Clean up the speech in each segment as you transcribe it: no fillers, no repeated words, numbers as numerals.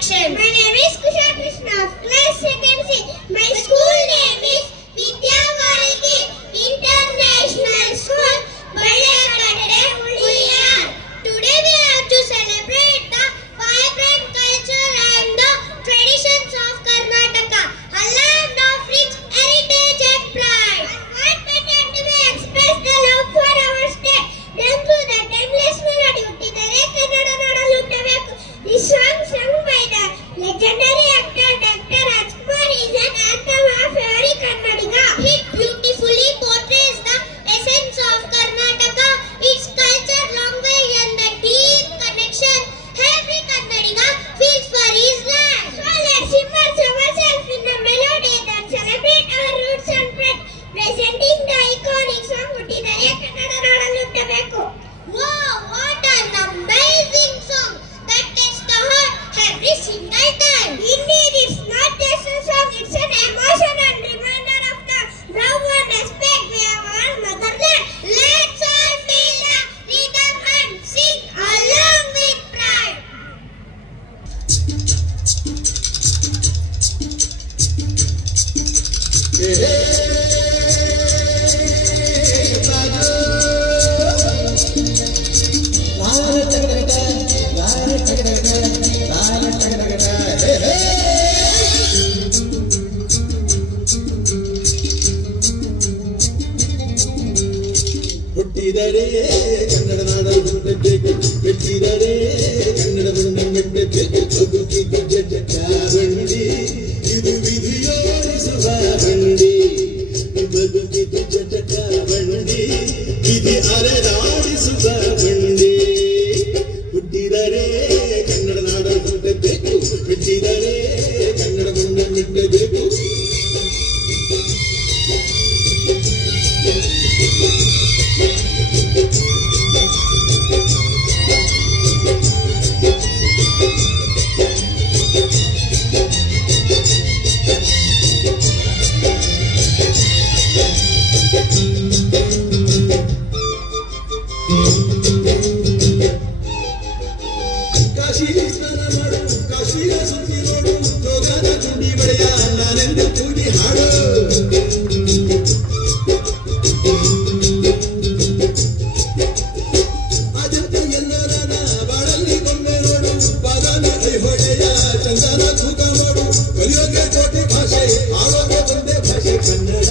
introduction. My name is Kushal Krishna of class 2nd C. My school name is Vidya Bharati International School, Balekade, Uliyar. Today we have to celebrate the vibrant culture and the traditions of Karnataka, a land of rich heritage and pride. I wanted to express the love for our state. Then through the timeless melody ಹುಟ್ಟಿದರೆ ಕನ್ನಡ ನಾಡಲು ಹುಟ್ಟಬೇಕು. This song sung by the legendary actor Dr. Rajkumar is an anthem of every Kannadiga. It beautifully portrays the essence of Karnataka, its culture, language and the deep connection every Kannadiga feels for his land. So let's immerse ourselves in the melody that celebrate our roots and pride, presenting the iconic song ಹುಟ್ಟಿದರೆ ಕನ್ನಡ ನಾಡಲು ಹುಟ್ಟಬೇಕು. Wow, what an amazing song that touches the heart every single time. Indeed, it's not just a song, it's an emotion and reminder of the love and respect we have our motherland. Let's all feel the rhythm and sing along with pride. ಹುಟ್ಟಿದರೆ ಕನ್ನಡ ನಾಡಲು ಹುಟ್ಟಬೇಕು, ಮೆಟ್ಟಿದರೆ ಕನ್ನಡ ಮೆಟ್ಟಬೇಕು, ಬದುಕಿದು ಜಟ ಬಂಡಿ, ಇದು ವಿಧಿಯೋಡಿಸುವ ಬಂಡಿ, ಬದುಕಿದು ಜಟ ಬಂಡಿ, ವಿಧಿ ಅಲೆದಾಡಿಸುವ ಬಂಡಿ. ಹುಟ್ಟಿದರೆ ಕನ್ನಡ ನಾಡಲು ಹುಟ್ಟಬೇಕು, ಮೆಟ್ಟಿದರೆ ಕನ್ನಡ ಮೆಟ್ಟಬೇಕು. ಕಾಶಿ ಸ್ನಾನ ಮಾಡು, ಕಾಶಿಯ ಸುದ್ದಿ ನೋಡು, ಜೋಗದ ಗುಂಡಿ ಬಳೆಯ ನಾನೆಂದು ಕೂಗಿ ಹಾಡು. ಅಜಂತ ಎಲ್ಲರನ ಬಾಳಲ್ಲಿ ಗೊಂಬೆ ನೋಡು, ಬಾದಾನ ಐಹೊಳೆಯ ಚಂದನ ತೂಕ ಮಾಡು. ಕಲಿಯೋಗೆ ಕೋಟಿ ಭಾಷೆ, ಆಡೋಗೆ ಒಂದೇ ಭಾಷೆ ಕನ್ನಡ,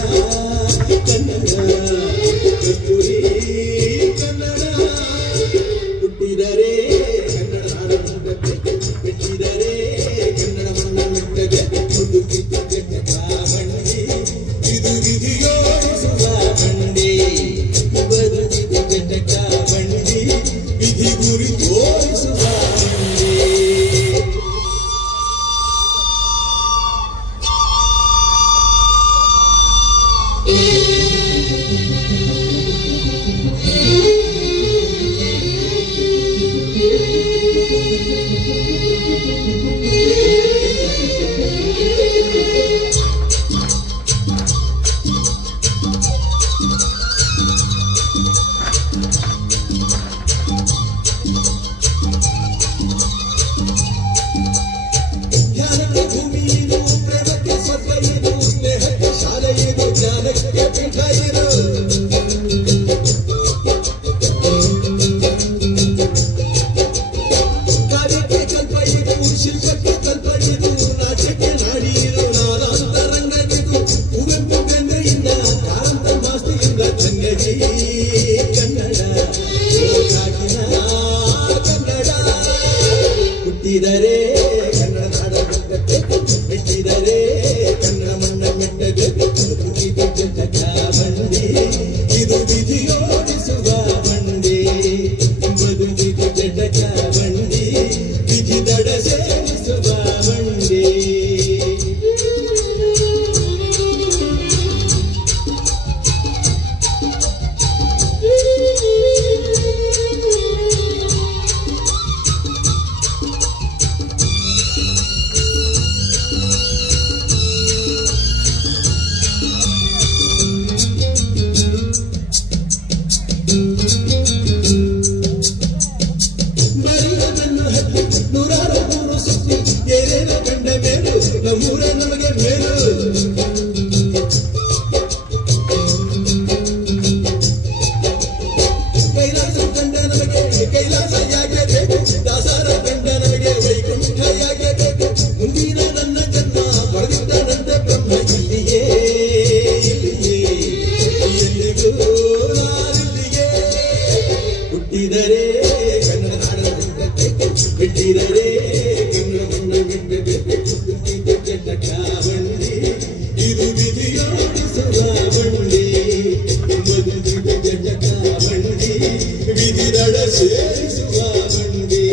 ಕನ್ನಡ ಕಸ್ತೂರಿ ಕನ್ನಡ. ಹುಟ್ಟಿದರೆ ಕನ್ನಡ ನಾಡಲು ಹುಟ್ಟಬೇಕು, ಮೆಟ್ಟಿದರೆ ಕನ್ನಡ ಮಣ್ಣ ಮೆಟ್ಟಬೇಕು, ಬದುಕಿದು ಜಟ ಬಂಡಿ, ಇದು ವಿಧಿಯೋಡಿಸುವ ಬಂಡಿ, ಬದುಕಿದು ಜಟ ಬಂಡಿ, ವಿಧಿ ಗುರಿ ತೋರಿಸುವ ಬಂಡಿ. ಜ್ಞಾನಕ್ಕೆ ಭೂಮಿ ಇದು, ಪ್ರೇಮಕ್ಕೆ ಸ್ವರ್ಗ ಇದು, ಸ್ನೇಹಕ್ಕೆ ಶಾಲೆ ಇದು, ಜ್ಞಾನಕ್ಕೆ ಪೀಠ ಇದು. ಕಾರ್ಯಕ್ಕೆ ಕಲ್ಪ ಇದು, ಶಿಲ್ಪಕ್ಕೆ ಕಲ್ಪ ಇದು, ನಾಟ್ಯಕ್ಕೆ ನಾಡಿ ಇದು, ನಾನಾಂತರಂಗವಿದು. ಕುವೆಂಪು ಗಂಗೆಯಿಂದ ಕಾರಂತ ಮಾಸ್ತಿಯಿಂದ ಕನ್ನಡಿ ಕನ್ನಡ, ಕಾಕಿನ ಕನ್ನಡ. ಹುಟ್ಟಿದರೆ ಕನ್ನಡ ನಾಡಲು ಹುಟ್ಟಬೇಕು, ಮೆಟ್ಟಿದರೆ ಕನ್ನಡ ಮಣ್ಣ ಮೆಟ್ಟಬೇಕು, ಬದುಕಿದು ಜಟ ಬಂಡಿ, ಇದು ವಿಧಿಯೋಡಿಸುವ ಬಂಡಿ, ಬದುಕಿದು ಜಟ ಬಂಡಿ, ವಿಧಿ ದಡ ಸೇರಿಸುವ ಬಂಡಿ. ಸೇರಿಸುವ ಬಂಡಿ